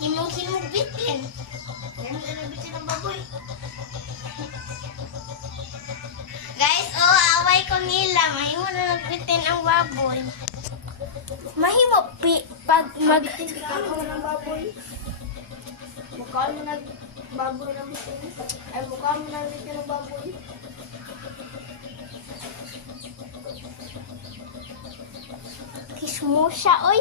Himong bitin. Yan na bitin ng baboy. Guys, away ko nila. Mahimo na nagbitin ang baboy. Mahimo pag Bitin ka ako ng baboy. Mukha mo baboy ng bitin. Ay, mukha mo bitin ng baboy. kismo siya, oy.